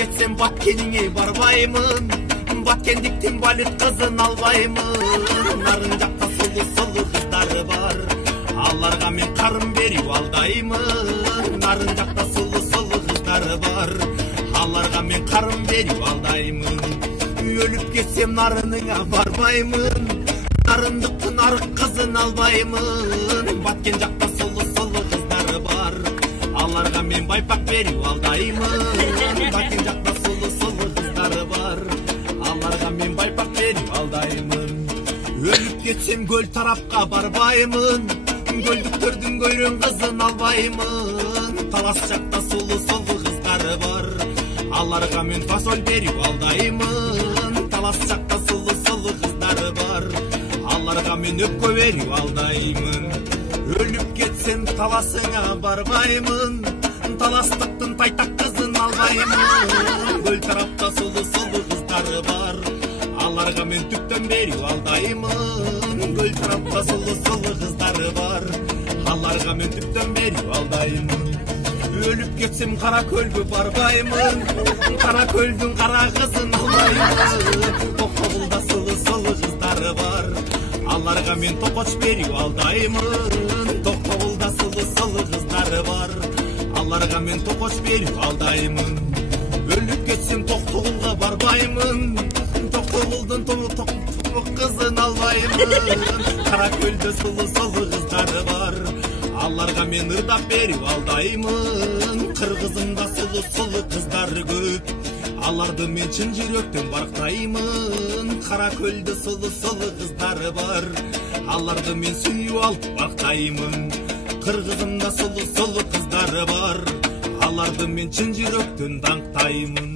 кетсем баткениңе барбаймын, баткендиктин балет кызын албаймын. Нарын жакта сулуу кыздары бар, аларга мен карын берип алдаймын. Нарын жакта сулуу кыздары бар, аларга мен карын берип алдаймын. Өлүп кетсем нарыныңа барбаймын, нарындыктын арык кызын албаймын. Баткен жакта сулуу кыздары бар, аларга мен байпак берип алдаймын. Баткен жакта сулуу кыздары бар, аларга мен байпак берип алдаймын. Өлүп кетсем көл тарапка барбаймын, көлдүктөрдүн көйрөн кызын албаймын. Талас жакта сулуу кыздары бар, аларга мен фасоль берип алдаймын. Талас жакта сулуу кыздары бар, аларга мен өпкө берип алдаймын. Өлүп кетсем таласыңа барбаймын, таластыктын тайтак кызын албаймын. Көл тарапта сулуу кыздары бар, аларга мен түктөн берип алдаймын. Көл тарапта сулуу кыздары бар, аларга мен түктөн берип алдаймын. Өлүп кетсем кара көлгө барбаймын, кара көлдүн кара кызын албаймын. Токтобулда сулуу кыздары бар, аларга мен токоч берип алдаймын. Токтобулда сулуу кыздары бар, аларга мен токоч берип алдаймын. Өлүп кетсем Токтогулга барбаймын, Токтобулдун кызын албаймын. Кара көлдө сулуу кыздары бар, аларга мен ырдап берип алдаймын. Кыргызымда сулуу кыздары көп, аларды мен чын жүрөктөн барктаймын. Кара көлдө сулуу кыздары бар, аларды мен сүйүп алып бактаймын. Кыргызымда сулуу кыздары бар, аларды мен чын жүрөктөн даңктаймын.